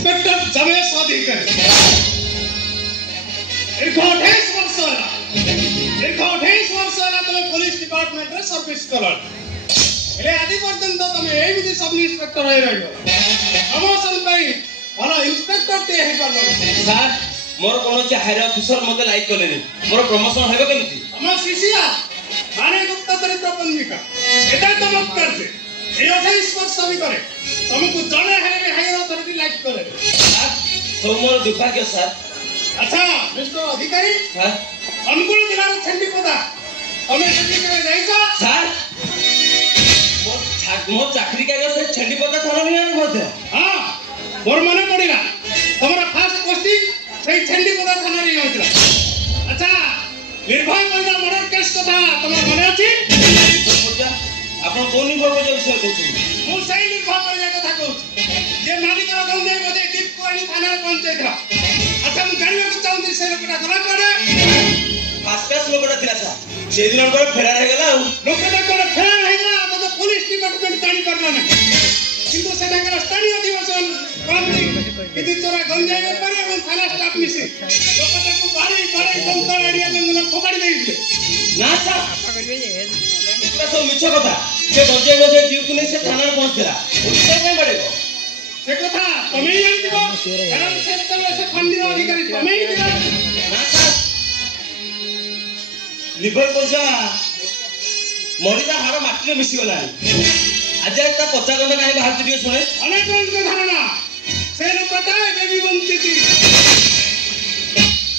Inspector जमेश अधिकारी दीर्घ 28 वर्ष तुम पुलिस डिपार्टमेंट रे सर्विस कलर आदि पर्यंत तुम एमती सब इंस्पेक्टर प्रमोशन भल इंस्पेक्टर टे सर मोर कौन हायर ऑफिसर मत लाइक कले मोर प्रमोशन हेबो केमती हम शिशिया माने गुप्ता चरित्र पंजिका एटा चमत्कार छे 28 वर्ष भितर तुमको जने हेले हायर अथॉरिटी लाइक करे तो मोर दुर्भाग्य सर अच्छा मिस्टर अधिकारी हां अनुकूल जिला छंडी पदा तुम्हें छंडी करे जाइसा सर मोर चाकरी का से छंडी पदा थाना में आन बोलते हां मोर माने पड़िला तुम्हारा फर्स्ट पोस्टिंग सही छंडी पदा थाना रे होइतला अच्छा निर्भय पंजा मर्डर केस कथा तुम्हारा मने अछि आपण कोन निर्भय पंजा विषय कहू मु सही निर्भय पंजा कथा कहू जे मालिक रो गंजे बजे दीप पुरानी थाना पंचायतला अच्छा मु जानिबा को चाहूंदी से लोकटा गला करे आसपास लोकटा थिला सा से दिन को फेरा रह गेला लोकटा को फेरा रह गेला तो पुलिस डिपार्टमेंट जानि परला ना किंतु से नगर स्थानीय अधिवेशन कामनी किति चोरा गंजाई व्यापारी और थाना स्टाफ मिसे लोकटा को बारी कंकर एरिया में फोकाडी देइले ना सा इतना सब मिछ कथा से गंजाई बजे जीव को नहीं से थाना पहुंचला उससे नहीं पड़ेगा से कथा तमे ही जानथिबो कारण से तले से खंडीर अधिकारी तमे ही दिला ना सा निर्भय पंजा मरिदा हार माटी मिसी गला आज ता पचा गंदा काहे बाहर दियो सुने अनेक रंग धारणा से लोकटा बेबी बंचिती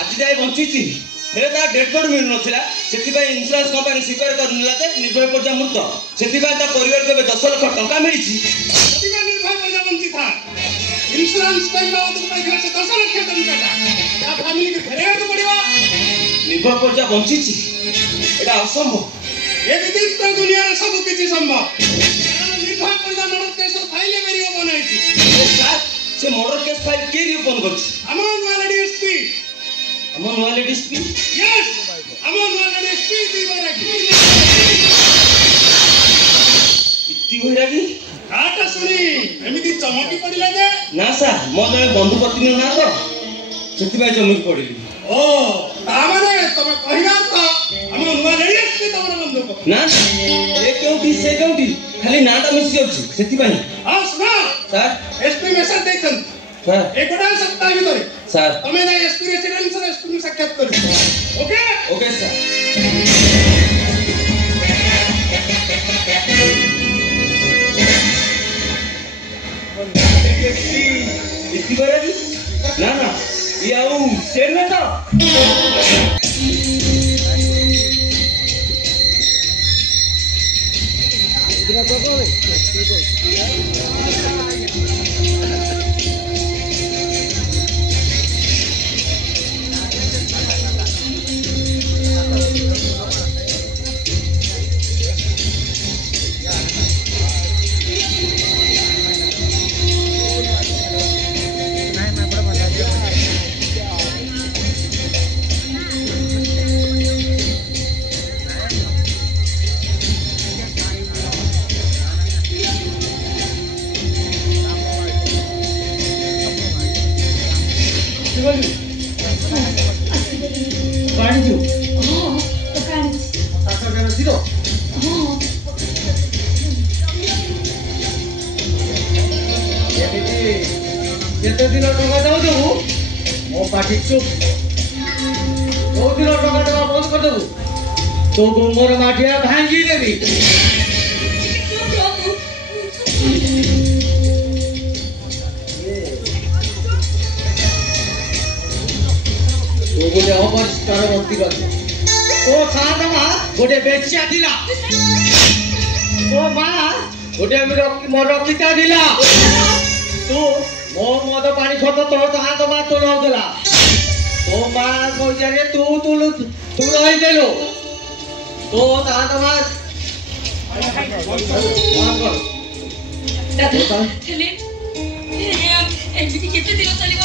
आज जाय बंचिती हेले ता डेड बॉडी मिल नथिला सेति भाई इंश्योरेंस कंपनी स्वीकार करनिला जे निर्भय पंजा मृत सेति भाई ता परिवार के 10 लाख टका मिलिछि सेति भाई निर्भय पंजा बंची था इंश्योरेंस पैसा तो पैसा से 10 लाख टका या फैमिली के फेरे को पड़िबा निर्भय पंजा बंचिछि एटा असंभव ये विचित्र दुनिया रे सब किछि संभव निर्भय पंजा मर्डर केस फाइल मेरी बनाइछि सर से मर्डर केस फाइल के ओपन करछि हमर वाला डीएसपी यस हमर वाला डीएसपी दी बराकी इत्ती होइरागी काटा सुनी एमिति चमकी पडिला जे ना सर मो जने बंधु पत्नी ना तो सेति भाई चमकी पडिली ओ ता माने तमे कहिना त हमर वाला डीएसपी तमर बंधु ना ए केउटी से केउटी खाली नाटा मिसी अछि सेति भाई हां सुना सर एसपी मैसेज देथन सर एक गोटा सप्ताह भीतर सर तमे ना एसपी रेसिडेंस रे एसपी साक्षात करू ओके ओके सर इतनी बड़ी ना ना ये आऊ शेर में तो इतना तो केते दिन टका दाउ देबू मो पाठी चुप दो दिन टका देबा बंद कर देबू तो गोमर माटिया भांगी देबी तो गोटे अपरिष्कार भक्ति कर ओ खादमा गोटे बेचिया दिला ओ मां गोटे रक्षिता दिला तू मो मद पानी खत तो हाथ मा तो लौदला तो मां को जाने तू रही देलो तो हाथ मा दादा चले एमती केते दिन चलिबो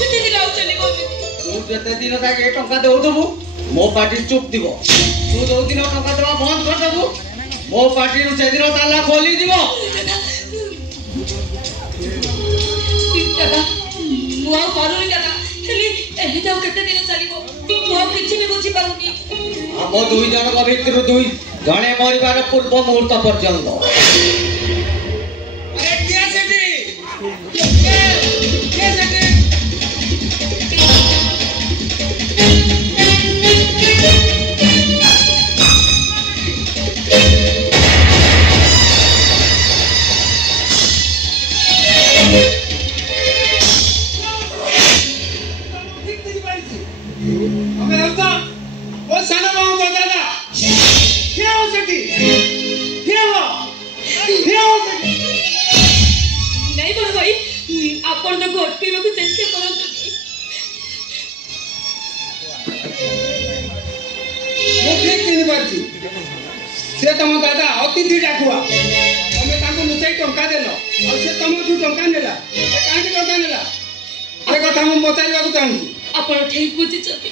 केते दिन आउ चलिबो तू केते दिन तक ए टंका देउ दबु मो पार्टी चुप दिबो तू दो दिन टंका देबा बंद कर दबु मो पार्टी नु से दिन ताला खोली दिबो दादा ମୁଁ ଆଉ ପାରୁନି ଦାଦା ହେଲେ ଏମିତି ଆଉ କେତେ ଦିନ ଚାଲିବ ମୁଁ ଆଉ କିଛି ବି ବୁଝିପାରୁନି ଆମ ଦୁଇ ଜଣଙ୍କ ଭିତରୁ ଜଣେ ମରିବାର ପୂର୍ବ ମୁହୂର୍ତ୍ତ ପର୍ଯ୍ୟନ୍ତ अरे क्या सेठी क्या सेठी नहीं बड़ भाई आपण ताको अटकेबाकू चेष्टा करंतु ମୁଁ ଠିକ ଚିହ୍ନି ପାରୁଛି ସେ ତମ ଦାଦା ଅତିଥି ଡାକୁଆ ତମେ ତାଙ୍କୁ ଲୁଚାଇ ଟଙ୍କା ଦେଲ ଆଉ ସେ ତମଠୁ ଟଙ୍କା ନେଲା ସେ କାହିଁକି ଟଙ୍କା ନେଲା ସେ କଥା ମୁଁ ପଚାରିବାକୁ ଚାହୁଁଛି आपण ठीक बुझिछथि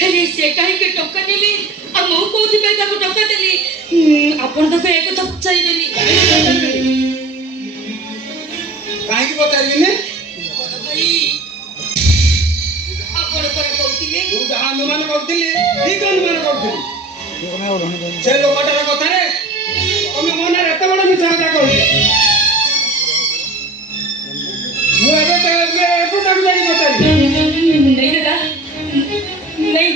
हेले से काहे के टक्का नेली आ मो कोथि पे ताको टक्का देली आपण ताको एक तो चाहिबेनी କାହିଁକି ପଚାରିବିନି भाई आपण पर कहतिले ମୁଁ ଯାହା ଅନୁମାନ କରୁଥିଲି ଠିକ ଅନୁମାନ କରୁଥିଲି ସେ ଲୋକଟାର କଥାରେ ତମେ ମନରେ ଏତେ ବଡ଼ ମିଛ କଥା କହୁଛ ମୁଁ ଏବେ ତାକୁ ଯାଇ ପଚାରିବି नहीं दादा नहीं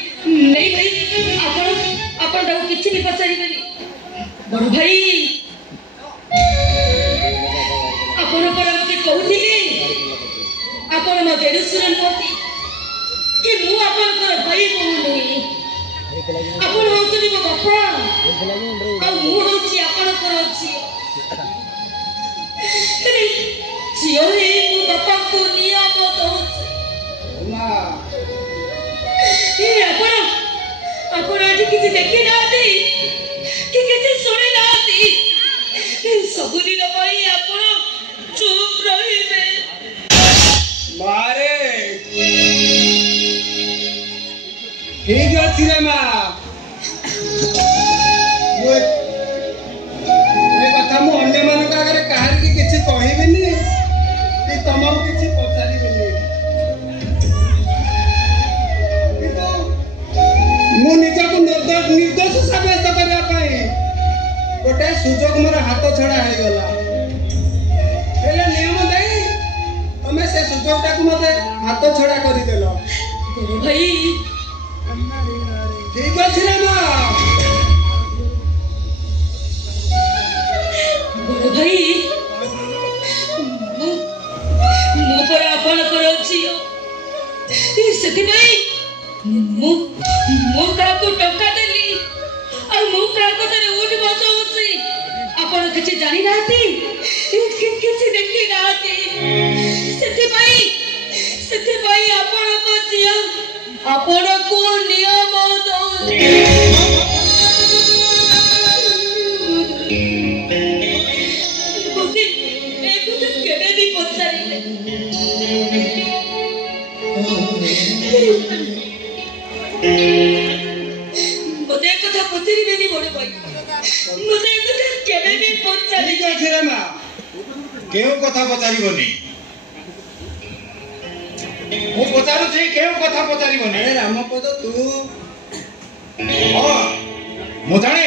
नहीं भाई आपण आपण ताको किछि भी पचारिबेनी बड़ भाई आपण पर मते कहतिले आपण म देरुसुर नोती कि मु आपण कर भाई कहूनी आपण होतनी मो बापा आ मु होची आपण कर छी जियो रे मो बापा को नियम दउछि ନା ए आपण आज किसी देखि नाती कि किसी सुनि नाती सब दिन भाई आपण चुप रहिबे ମାରେ ଠିକ ଅଛି ରେ ମା ଏ କଥା ମୁଁ ଅନ୍ୟମାନଙ୍କ ଆଗରେ କାହାରିକି କିଛି କହିବିନି କି ତମକୁ କିଛି ପଚାରିବିନି କିନ୍ତୁ ମୁଁ ନିଜକୁ ନିର୍ଦ୍ଦୋଷ ସାବ୍ୟସ୍ତ କରିବା ପାଇଁ ଗୋଟେ ସୁଯୋଗ ମୋର ହାତ ଛଡ଼ା ହେଇଗଲା ହେଲେ ନିୟମ ଦେଇ ତମେ ସେ ସୁଯୋଗଟାକୁ ମତେ ହାତ ଛଡ଼ା କରିଦେଲ भाई ଠିକ ଅଛି ରେ ମା बड़ भाई मु पर आपण कर छियो सेति भाई मु काको टका देली आ मु काको तरे उठ बसौछि आपण किछि जानि नाती किछि देखि नाती सेति भाई आपण को जिया आपण को नियम दउछि बुद्धि एक तो केबे भी पचारिले मते कथा पचारिबेनी बड़ भाई मते कथा केबे भी पचारि ଠିକ ଅଛି ରେ ମା କେଉଁ କଥା ପଚାରିବନି ମୁଁ ପଚାରୁଛି କେଉଁ କଥା ପଚାରିବନି ଆରେ ରାମପଦ ତୁ ହଁ ମୁଁ ଜାଣେ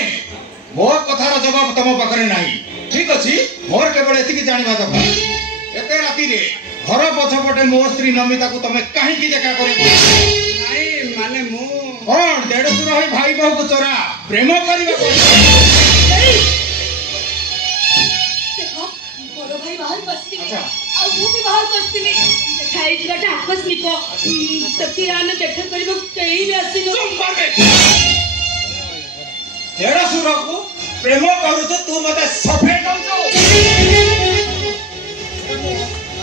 ମୋ କଥାର ଜବାବ ତମ ପାଖରେ ନାହିଁ ଠିକ ଅଛି ମୋର କେବଳ ଏତିକି ଜାଣିବା ଦରକାର ଏତେ ରାତିରେ ଘର ପଛପଟେ ମୋ ସ୍ତ୍ରୀ ନମିତାକୁ ତମେ କାହିଁକି ଦେଖା କରିବାକୁ ନାଇଁ ମାନେ ମୁଁ କଣ ଦେଢଶୁର ହୋଇ ଭାଇ ବୋହୂକୁ ଚୋରା ପ୍ରେମ କରିବାକୁ देखो बड़ भाई बाहर बसती अच्छा। आ मु भी बाहर बसती खाई जिवाटा आकस्मिक सती आमे देखा करबो केही भी आसीनो ଦେଢଶୁରକୁ ପ୍ରେମ କରୁଛ ତୁ ମତେ ସଫେଇ ଦଉଛୁ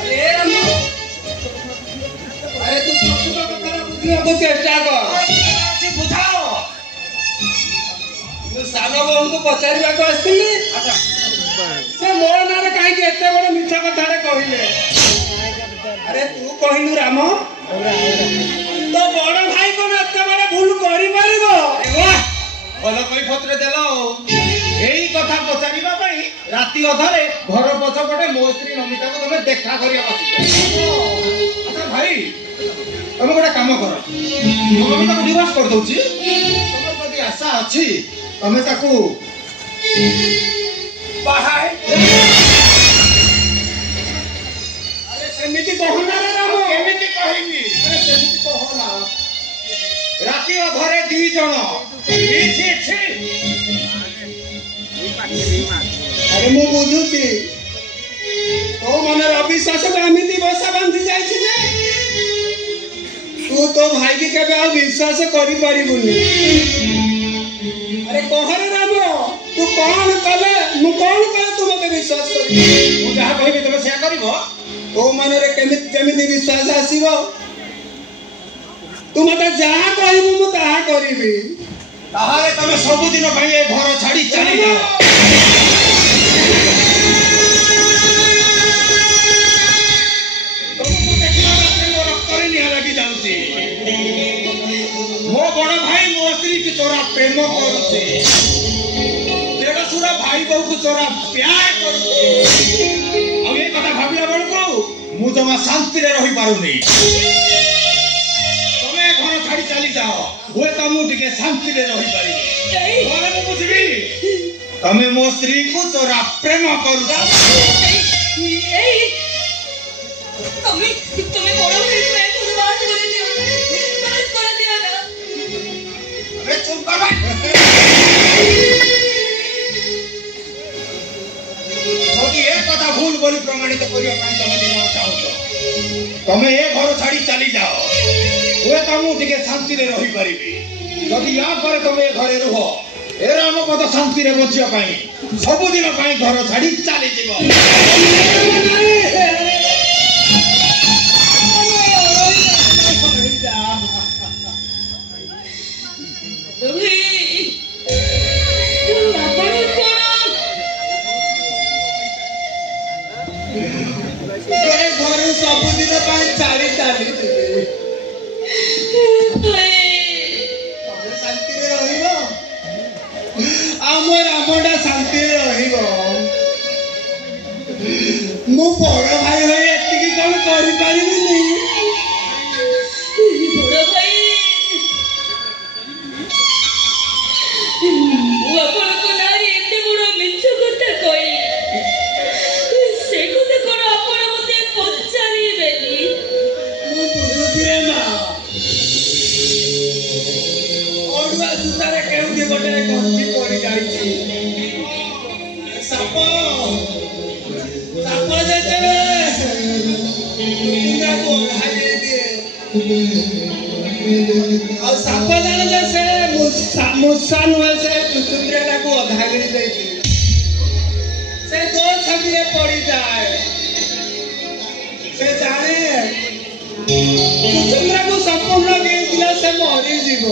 अरे राम अरे तू सब कथा बुझिବାକୁ ଚେଷ୍ଟା କର ବୁଝାଅ ମୁଁ ସାନ ବୋହୂଙ୍କୁ ପଚାରିବାକୁ ଆସିଥିଲି ଆଚ୍ଛା ସେ ମୋ ନାଁରେ କାହିଁକି ଏତେ ବଡ଼ ମିଛ କଥାଟେ କହିଲେ अरे तू କହିଲୁ ରାମ तो बड़ भाई कौन एते बड़ भूल करि परिबो ଭଲ କଇପତ୍ର ଦେଲ ଏଇ କଥା ପଚାରିବା ପାଇଁ ରାତି ଅଧରେ ଘର ପଛପଟେ ମୋ ସ୍ତ୍ରୀ ନମିତାକୁ ତମେ ଦେଖା କରିବାକୁ ଆସିଛ ଆଚ୍ଛା भाई तुम गोटे काम कर तुम डिवोर्स कर दउची तुम जदी आशा अछि तुम ताकू बाहाय अरे सेमिति कहना रे राम केमिति कहिबी अरे सेमिति कहना राती अधरे 2 जण छी अरे मु बुझुची तो मन अविश्वास एमती बसा बांधी जाइछिले तू तो भाई की केबे आ विश्वास करि परिबुनी अरे कहरे राम तू कौन कले मु कौन कले तू मते विश्वास करि मु जहा कहबी तमे सेया करिवो तो मन रे केमिति विश्वास आसीबो तू मते जहा कहिबु मु ताहा करिबी ताहारे तमे सब दिन भाई ए घर छाड़ी चली जाओ तुमको देखला मात्रे मोर रक्तरे निहा लागि जाउची मो बड़ भाई मो स्त्री की तोरा प्रेम करूची तेरा सुरा भाई बहु को तोरा प्यार करूची अब ये कथा भाबिला बेलको मु जमा शांति रे रही पारुनी तमे घर छाड़ी चली जाओ हुए तो मु टिके शांति रे रही पारिबी बोले मु बुझबी तमे मो स्त्री को तोरा प्रेम करूची तुम्हें बड़ा भाई मैं खुद बात कर दिया ना अरे चुप कर भाई যদি এ কথা ভুল বলি প্রমাণিত করিয়া পাই তুমি দিন চাহুছ তুমি এ ঘর ছাড়ি চালি যাও ওয়ে তমু টিকে শান্তি রে রহি পারিবি যদি ইয়া পরে তুমি এ ঘরে রহ এ রাম পদ শান্তি রে বঞ্চিয়া পাই সবু দিন পাই ঘর ছাড়ি চালি ଯିବ ସବୁଦିନ ପାଇଁ ଛାଡ଼ି ଚାଲିଯିବେ ତମେ ଶାନ୍ତିରେ ରହିବ ଆମ ରାମଟା ଶାନ୍ତିରେ ରହିବ ମୁଁ ବଡ଼ ଭାଇ ହୋଇ ଏତିକି କଣ କରିପାରିବିନି ବଡ଼ ଭାଇ ମୁଁ ଆପଣଙ୍କ ନାଁରେ ଏତେ ବଡ଼ ମିଛ କଥା କହିଲି ସେ କଥା କଣ ଆପଣ ମତେ ପଚାରିବେନି ମୁଁ ବୁଝୁଛି ରେ ମା ଅଡୁଆ ସୂତାରେ କେଉଁଠି ଗୋଟେ ଗଣ୍ଠି ପଡ଼ି ଯାଇଛି ସାପ ଯେତେବେଳେ ଇନ୍ଦ୍ରାକୁ ଓହ୍ଲାଇ ଦିଏ ଆଉ ସାପ ଜାଣିଲେ ସେ ମୂଷା ନୁହେଁ ସେ ଚୁଚୁନ୍ଦ୍ରାଟାକୁ ଅଧାଗିରି ଦେଇଛି ସେ ଦୋ ଛବିରେ ପଡ଼ିଯାଏ ସେ ଜାଣେ ଚୁଚୁନ୍ଦ୍ରାକୁ ସମ୍ପୂର୍ଣ୍ଣ ଗିଳିଥିଲେ ସେ ମରିଯିବ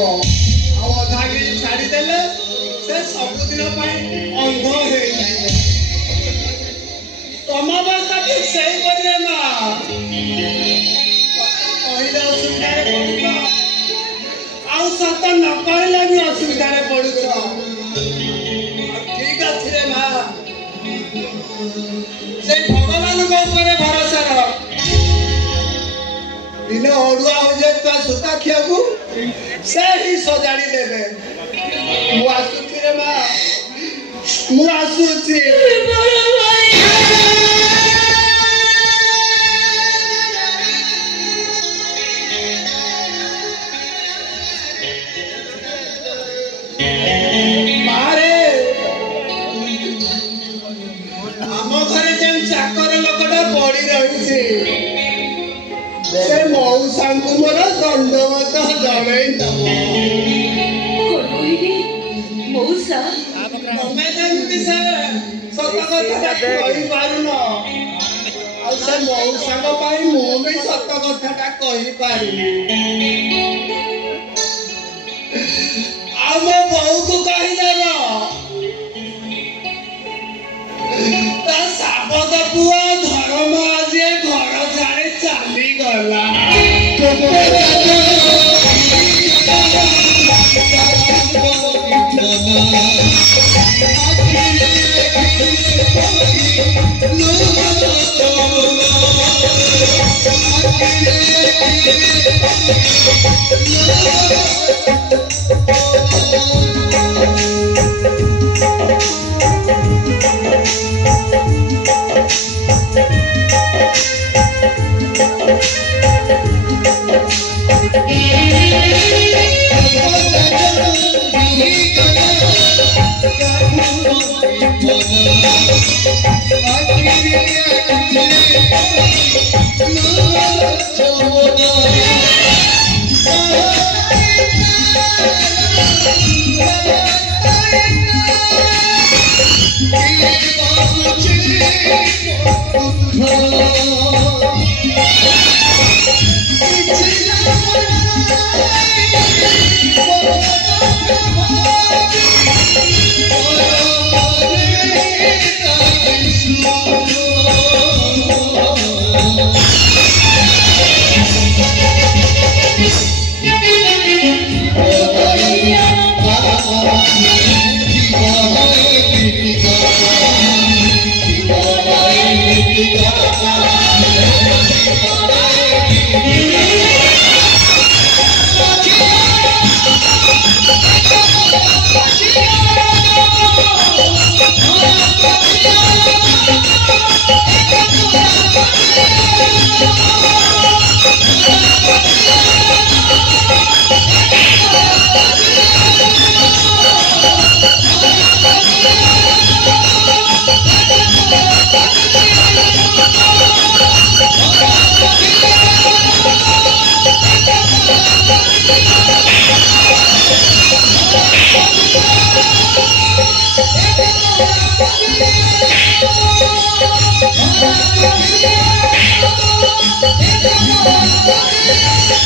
ଆଉ ଅଧାଗିରି ଛାଡ଼ିଦେଲେ ସେ ସବୁଦିନ ପାଇଁ ଅନ୍ଧ ହେଇଯିବ ତମ ଅବସ୍ଥା ଠିକ ସେଇପରି ମା କହିଲେ ଅସୁବିଧାରେ ପଡୁଛ ଆଉ ସତ ନ କହିଲେ ବି ଅସୁବିଧାରେ ପଡୁଛ ଠିକ ଅଛି ରେ ମା ସେଇ ଭଗବାନଙ୍କ ଉପରେ ଭରସା ରହ ଦିନେ ଅଡୁଆ ହୋଇଯାଇଥିବା ସୂତାଖିଆକୁ ସେ ହିଁ ସଜାଡ଼ି ଦେବେ ମୁଁ ଆସୁଛି ରେ ମା ମୁଁ ଆସୁଛି ଆମ ଘରେ ଯେନ୍ ଚାକର ଲୋକଟା ପଡି ରହିଛି ସେ ମଉସାଙ୍କୁ ମୋର ଦଣ୍ଡବତ ଜଣେଇ ଦବ କଣ କହିବି ମଉସା ତମେ ଯେମିତି ସେ ସତ କଥାଟା କହିପାରୁନ ଆଉ ସେ ମଉସାଙ୍କ ପାଇଁ ମୁଁ ବି ସତ କଥାଟା କହିପାରିବି ଆଉ ମୋ ବୋଉକୁ କହିଦେବ ତା ସାବତ ପୁଅ ଧର୍ମ ଆଜି ଘର ଛାଡ଼ି ଚାଲିଗଲା Thank you. Thank you.